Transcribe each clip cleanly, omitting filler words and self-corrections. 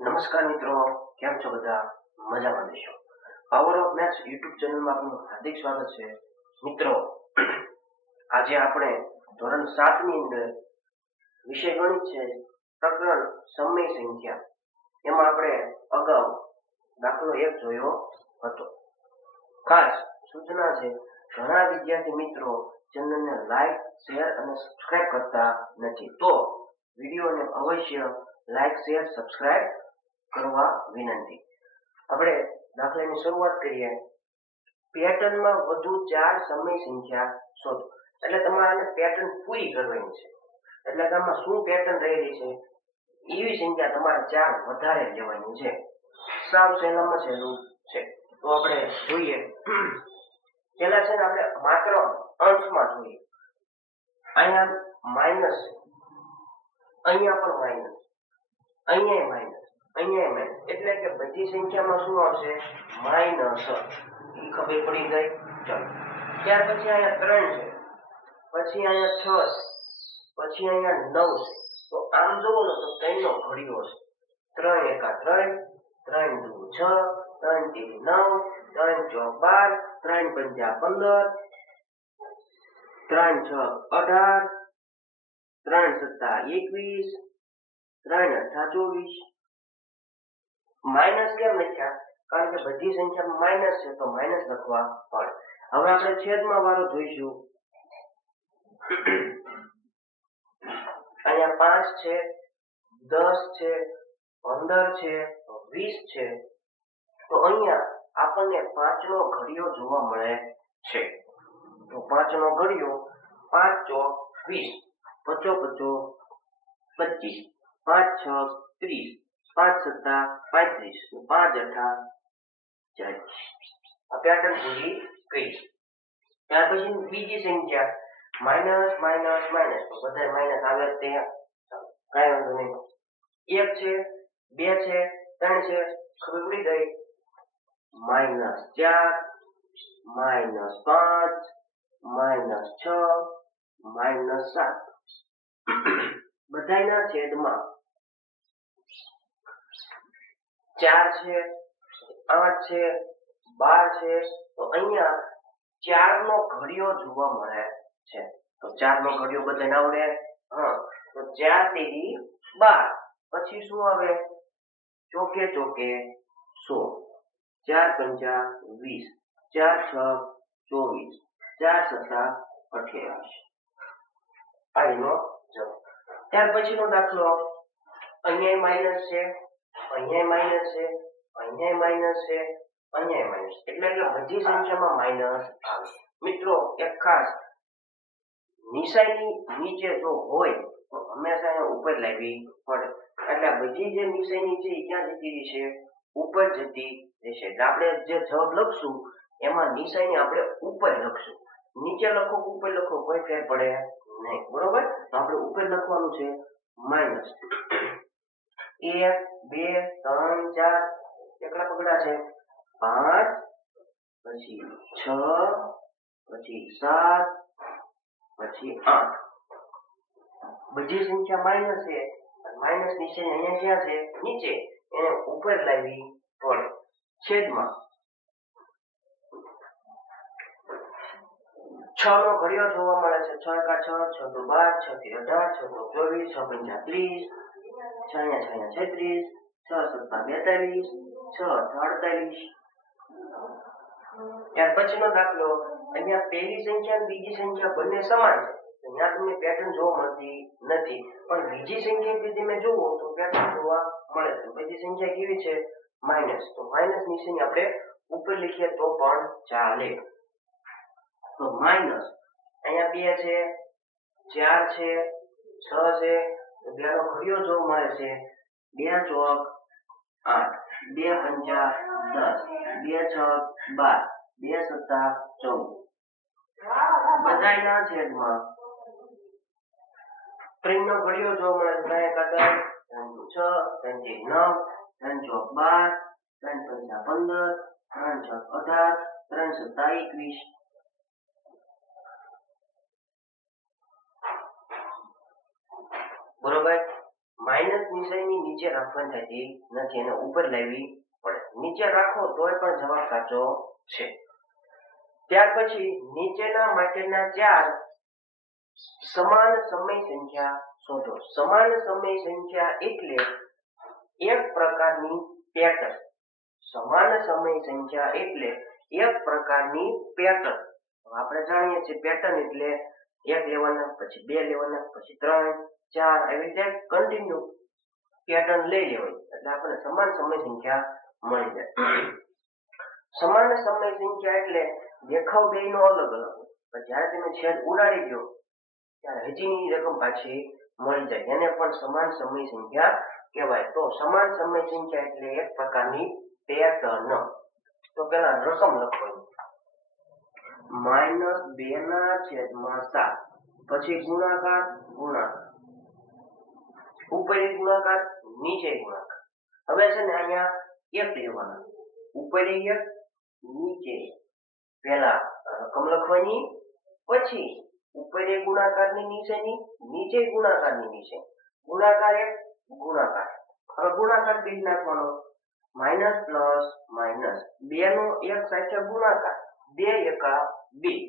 નમસ્કાર મિત્રો, કેમ છો બધા? મજામાં દેશો. પાવર ઓફ મેથ્સ યુટ્યુબ ચેનલમાં આપનું હાર્દિક સ્વાગત છે. મિત્રો, આજે આપણે ધોરણ 7 ની અંદર વિષય ગણિત છે, પ્રકરણ સમય સંખ્યા. એમાં આપણે અગાઉ દાખલો 1 જોયો હતો. ખાસ સૂચના છે, ઘણા વિદ્યાર્થી મિત્રો ચેનલને લાઈક, શેર અને સબસ્ક્રાઇબ કરતા નથી. તો વિડીયોને અવશ્ય લાઈક, શેર, સબસ્ક્રાઇબ કરવા વિનંતી. આપણે દાખલાની શરૂઆત કરીએ. પેટર્નમાં વધુ 4 સમય સંખ્યા શોધો. એટલે તમારે પેટર્ન પૂરી કરવાની છે. એટલે કે આમાં શું પેટર્ન રહેલી છે એવી સંખ્યા તમારે 4 વધારે લેવાની છે. સાવ સહેલામાં સહેલું છે. તો આપણે જોઈએ. પેલા છે ને આપણે માત્ર અંશમાં જોઈએ. અહીંયા માઇનસ, અહીંયા પણ માઇનસ, અહીંયા માઇનસ, અહીંયા માઇનસ, એટલે કે બધી સંખ્યામાં શું આવશે? માઇનસ. એ ખબર પડી ગઈ. ચલો, ત્યાર પછી અહીંયા 3 છે, પછી અહીંયા 6 છે, પછી અહીંયા 9 છે. તો આમ જોવો ને તો 3 નો ઘડિયો છે. 3 એકા 3, 3 દુ 6, 3 ત્રી 9, 3 ચોક 12, 3 પંચા 15, 3 6 18, 3 સત્તા 21, 3 અઠા 24. માઇનસ કેમ લખ્યા? કારણ કે બધી સંખ્યામાં માઇનસ છે, તો માઇનસ લખવા પડે. હવે આપણે છેદમાં વાળો જોઈશું. અહીંયા 5 છે, 10 છે, 15 છે, 20 છે. તો અહીંયા આપણને 5 નો ઘડિયો જોવા મળે છે. તો 5 નો ઘડિયો 5 ચોક 20, 5 પચો 25, 5 છ 30, 5 સત્તા 35, 5 અઠા 40. આ પેટર્ન પૂરી કરી. ત્યાર પછી બીજી સંખ્યા માઇનસ માઇનસ માઇનસ. તો બધા માઇનસ આવે તે કાંઈ વાંધો નહીં. 1 છે, 2 છે, 3 છે, ખબર પડી ગઈ. -4, -5, -6, -7. બધાયના છેદમાં 4 છે, 8 છે, 12 છે. તો અહીંયા 4 નો ઘડિયો જોવા મળે છે. તો 4 નો ઘડિયો બધાને આવડે? હા. તો 4 તેરી 12. પછી શું આવે? ચોકે ચોકે 100, 4 પંચા 20, 4 છ 24, 4 સત્તા 28. આ એનો જવાબ. ત્યાર પછીનો દાખલો. અહીંયા માઇનસ છે, અહીંયા માઇનસ છે, અહીંયા માઇનસ છે, અહીંયા માઇનસ, એટલે કે બધી સંખ્યામાં માઇનસ આવે. મિત્રો, એક ખાસ નિશાની નીચે જો હોય તો હંમેશા એને ઉપર લાવવી પડે. એટલે બધી જે નિશાની છે એ ક્યાં જતી રહેશે? ઉપર જતી રહેશે. એટલે આપણે જે જવાબ લખશું એમાં નિશાની આપણે ઉપર લખશું. નીચે લખો ઉપર લખો કોઈ ફેર પડે નહીં. બરોબર? તો આપણે ઉપર લખવાનું છે માઇનસ 1, 2, 3, 4, કેટલા પગડા છે? 5, પછી 6, પછી 7, પછી 8. બધી સંખ્યા માઇનસ છે. માઇનસ નિશાની અહીંયા ક્યાં છે? નીચે. એને ઉપર લાવવી પડે. છેદમાં 6 નો ઘડિયો જોવા મળે છે. 6 એકા 6, 6 દુ 12, 6 થી 18, 6 દુ 24, 6 પંચા 30, 6 અહીંયા 36, 6 સત્તા 42, 6 અઠા 48. ત્યાર પછીનો દાખલો. અહીંયા પહેલી સંખ્યા અને બીજી સંખ્યા બંને સમાન છે. અહીંયા તમને પેટર્ન જોવા મળતી નથી, પણ બીજી સંખ્યા તમે જુઓ તો પેટર્ન જોવા મળે છે. બીજી સંખ્યા કેવી છે? માઇનસ. તો માઇનસ નિશાની આપણે ઉપર લખીએ તો પણ ચાલે. તો માઇનસ અહીંયા 2 છે, 4 છે, 6 છે. તો 2 નો ઘડિયો જોવા મળે છે. 2 ચોક 8, 2 પંચા 10, 2 છ 12, 2 સત્તા 14. બધાયના છેદમાં 3 નો ઘડિયો જોવા મળે છે. 3 એકા 10, 3 દુ 6, 3 ત્રી 9, 3 ચોક 12, 3 પંચા 15, 3 છ 18, 3 સત્તા 21. બરોબર? માઇનસ નિશાની નીચે રાખવાની થતી નથી, એને ઉપર લાવવી પડે. નીચે રાખો તોય પણ જવાબ સાચો છે. ત્યાર પછી નીચેના માટેના 4 સમાન સમય સંખ્યા શોધો. સમાન સમય સંખ્યા એટલે એક પ્રકારની પેટર્ન. સમાન સમય સંખ્યા એટલે એક પ્રકારની પેટર્ન. આપણે જાણીએ છીએ પેટર્ન એટલે 1 લેવાના, પછી 2 લેવાના, પછી 3, 4 એવી રીતે કન્ટિન્યુ પેટર્ન લઈ લેવાની એટલે આપણને સમાન સમય સંખ્યા મળી જાય. સમાન સમય સંખ્યા એટલે દેખાવ બેયનો અલગ અલગ, પણ જ્યારે તમે છેદ ઉડાડી દો ત્યારે હજીની રકમ પાછી મળી જાય, એને પણ સમાન સમય સંખ્યા કહેવાય. તો સમાન સમય સંખ્યા એટલે એક પ્રકારની પેટર્ન. તો પેલા રકમ લખવાની -2/7, પછી ગુણાકાર ગુણાકાર, ઉપરે ગુણાકાર નીચે ગુણાકાર. હવે છે ને અહીંયા 1 લેવાના, ઉપરે 1 નીચે પેલા રકમ લખવાની, પછી ઉપરે ગુણાકારની નિશાની, નીચે ગુણાકારની નિશાની, ગુણાકાર 1 ગુણાકાર. હવે ગુણાકાર બી નાખવાનો, માઇનસ પ્લસ માઇનસ, 2 નો એક સાથે ગુણાકાર, 2 એકા 2,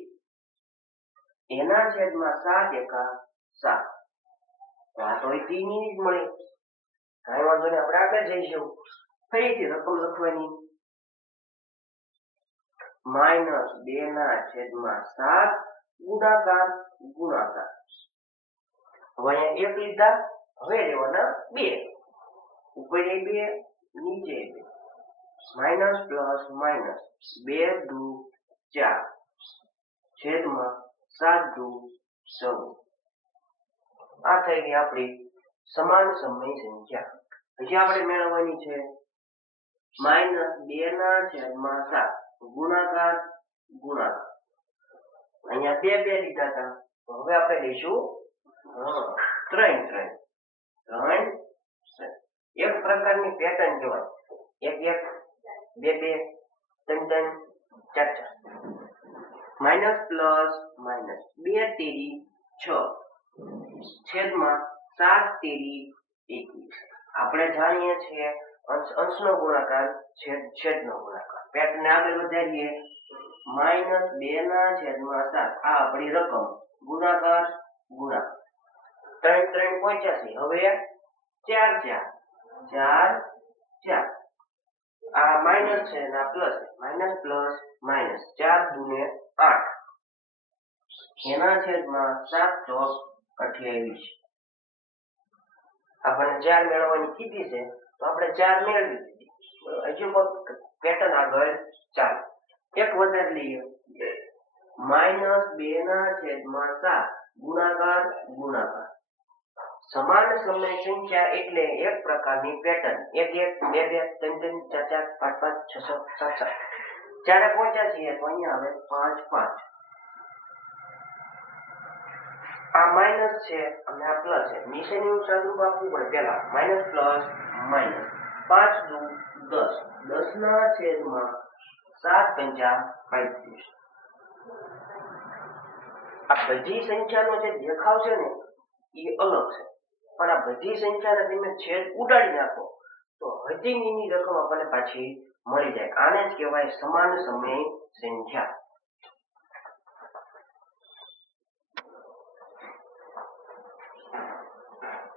એના છેદમાં 7 એકા 7. આ તો ત્રીની જ મળી, કાંઈ વાંધો નહીં, આપણે આગળ જઈશું. ફરીથી રકમ લખવાની -2/7 ગુણાકાર ગુણાકાર. હવે અહીંયા 1 લીધા, હવે લેવાના 2, ઉપર 2 નીચે 2, માઇનસ પ્લસ માઇનસ, 2 દુ 4 છેદમાં 7 દુ 14. આ થઈ ગઈ આપણી સમાન સમય સંખ્યા. હજી આપણે મેળવવાની છે -2/7 ગુણાકાર ગુણાકાર. અહીંયા 2 લીધા હતા, તો હવે આપણે લઈશું 3. એક પ્રકારની પેટર્ન કહેવાય. 1 1 2 2 3 3 4 4, માઇનસ પ્લસ માઇનસ, 2 તેરી 6 છેદમાં 7 તેરી 21. આપણે જાણીએ છીએ અંશનો ગુણાકાર છેદનો ગુણાકાર. પેટર્ન આગળ વધારીએ, -2/7 આ આપણી રકમ, ગુણાકાર ગુણાકાર, 3 3 85. હવે 4 4 4 4, આ માઇનસ છે અને આ પ્લસ છે, માઇનસ પ્લસ માઇનસ, 4 દુને 8, એના છેદમાં 7 ચોક 28. આપણને 4 મેળવવાની કીધી છે તો આપણે 4 મેળવી દીધી. હજુ પેટર્ન આગળ ચાલે, એક વધારે લઈએ, -2/7 ગુણાકાર ગુણાકાર. સમાન સમય સંખ્યા એટલે એક પ્રકારની પેટર્ન. 1 1 2 2 3 3 4 4 5 5 6 6 7 7. જ્યારે પહોંચ્યા છીએ તો અહીંયા આવે 5 5. આ માઇનસ છે અને આ પ્લસ છે, નિશાનીનું સ્વરૂપ આપવું પડે પહેલા, માઇનસ પ્લસ માઇનસ, 5 દુ 10, 10 ના છેદમાં 7 પંચા 35. આ બધી સંખ્યાનો જે દેખાવ છે ને એ અલગ છે, પણ આ બધી સંખ્યાને તમે છેદ ઉડાડી નાખો તો હજીની રકમ આપણને પાછી મળી જાય. આને જ કહેવાય સમાન સમય સંખ્યા.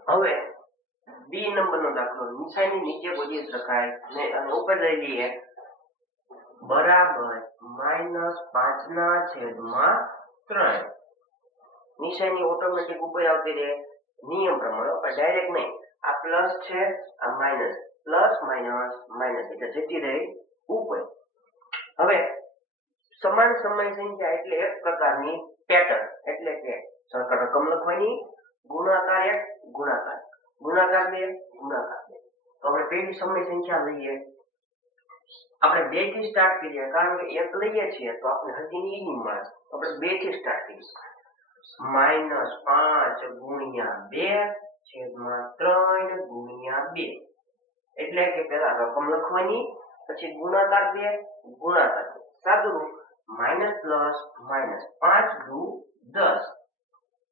હવે બી નંબરનો દાખલો, નિશાની નીચે કોઈ જ રખાય નહીં અને ઉપર લઈ લઈએ, બરાબર -5/3. નિશાની ઓટોમેટિક ઉપર આવતી રહે નિયમ પ્રમાણે, પણ ડાયરેક્ટ નહીં. આ પ્લસ છે, આ માઇનસ, પ્લસ માઇનસ માઇનસ એટલે જતી રહી ઉપર. હવે સમાન સમય સંખ્યા એટલે એક પ્રકારની પેટર્ન, એટલે કે રકમ લખવાની, ગુણાકાર 1 ગુણાકાર, ગુણાકાર 2 ગુણાકાર 2. તો આપણે પહેલી સમય સંખ્યા લઈએ, આપણે 2 થી સ્ટાર્ટ કરીએ, કારણ કે 1 લઈએ છીએ તો આપણે હજી ઈ નહીં મળે, આપણે 2 થી સ્ટાર્ટ કરીએ. -5/2/3/2, એટલે કે પેલા રકમ લખવાની, પછી ગુણાકાર 2 ગુણાકાર 2, સાદું રૂપ, માઇનસ પ્લસ માઇનસ, 5 દુ 10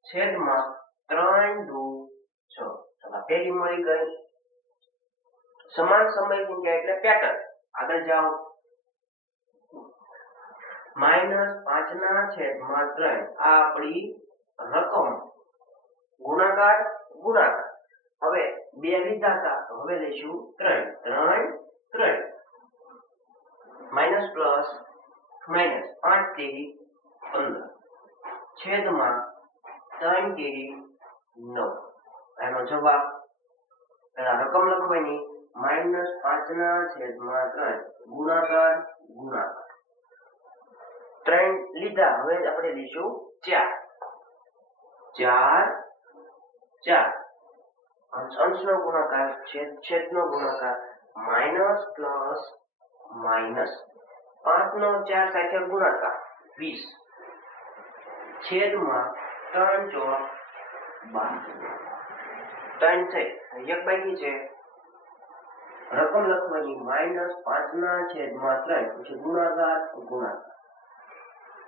છેદમાં 3 દુ 6. પહેલી મળી ગઈ, સમાન સમય સંખ્યા એટલે પેટર્ન. આગળ જાઓ. -5/3 આ આપણી રકમ ગુણાકાર ગુણાકાર. હવે 2 લીધા હતા, હવે લઈશું 3 3 માઇનસ પ્લસ માઇનસ 5 તેરી 15 છેદમાં 3 તેરી 9. આનો જવાબ પેલા રકમ લખવાની -5/3 ગુણાકાર ગુણાકાર. 3 લીધા, હવે આપણે લઈશું 4 4 અંશનો ગુણાકાર છેદનો ગુણાકાર માઇનસ પ્લસ માઇનસ 5 નો 4 સાથે ગુણાકાર 20 છેદમાં 3 ચોક 12. 3 થઈ, એક બાકી છે. રકમ લખવાની -5/3 પછી ગુણાકાર ગુણાકાર.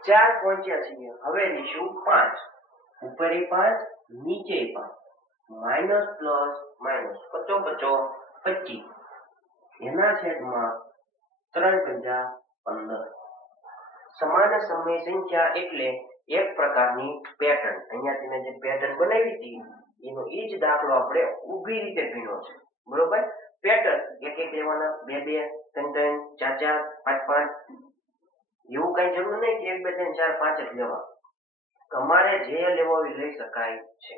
4 પહોંચ્યા છીએ, હવે લઈશું 5 ઉપર 5 નીચે 5 માઇનસ પ્લસ માઇનસ 55 25 એના છેદમાં 3 15. સમાન સમય સંખ્યા એટલે એક પ્રકારની પેટર્ન. અહીંયા તમે જે પેટર્ન બનાવી હતી એનો એ જ દાખલો આપણે ઊભી રીતે ગણ્યો છે. બરોબર? પેટર્ન એક એક લેવાના, 2 2 3 3 4 4 5 5 એવું કઈ જરૂર નહીં કે 1 2 3 4 5 જ લેવા. તમારે જે લેવો એ લઈ શકાય છે.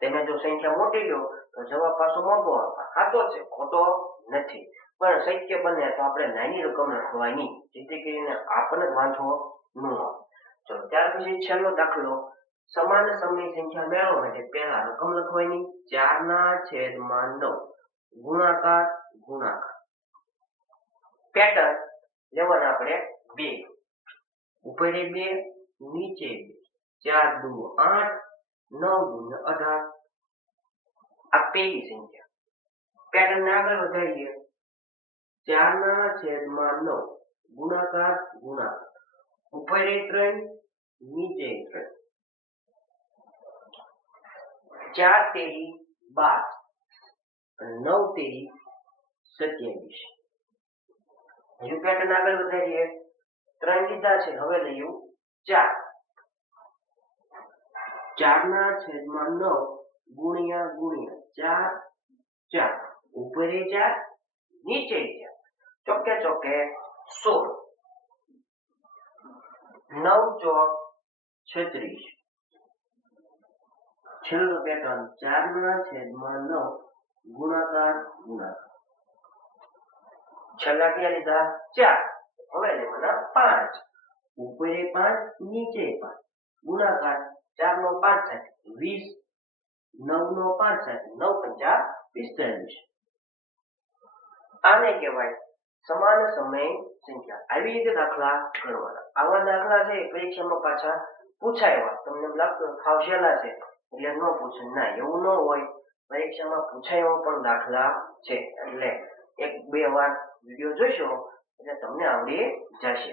તમે જો સંખ્યા મોટી લો તો જવાબ પાછો મોટો આવે. સાચો છે, ખોટો નથી. પણ શક્ય બને તો આપણે નાની રકમ લખવાની, જેથી કરીને આપણને વાંધો ન આવે. ચલો ત્યાર પછી છેલ્લો દાખલો. સમાન સમય સંખ્યા મેળવવા માટે પહેલા રકમ લખવાની 4/9 ગુણાકાર ગુણાકાર. પેટર્ન લેવાના આપણે 2 ઉપર 2 નીચે 2 4 દુ 8 9 દુ 18. આ પહેલી સંખ્યા. પેટર્ન ને આગળ વધારીએ. 4/9 ગુણાકાર ગુણાકાર. ઉપર 3 નીચે 3 4 તેરી 12 9 તેરી 27. હજુ પેટર્ન આગળ વધારીએ. 3 લીધા છે, હવે લઈએ 4 4/9 ગુણ્યા ગુણ્યા 4 4 ઉપર 4 નીચે 4 ચોકે ચોકે 16 9 ચોક 36. છેલ્લો પેટર્ન 4/9 ગુણાકાર ગુણાકાર. છેલ્લા ક્યાં લીધા? 4. હવે લેવાના 5 ઉપર 5 નીચે 5 ગુણાકાર 4 નો 5 થાય 20 9 નો 5 થાય 9 5 45. આને કહેવાય સમાન સમય સંખ્યા. આવી રીતે દાખલા ગણવાના. આવા દાખલા છે પરીક્ષામાં પાછા પૂછાય. તમને એમ લાગતું ફાવશેલા છે એટલે ન પૂછે. ના, એવું ન હોય. પરીક્ષામાં પૂછાય પણ દાખલા છે. એટલે 1-2 વાર વિડીયો જોશો એટલે તમને આવડી જશે.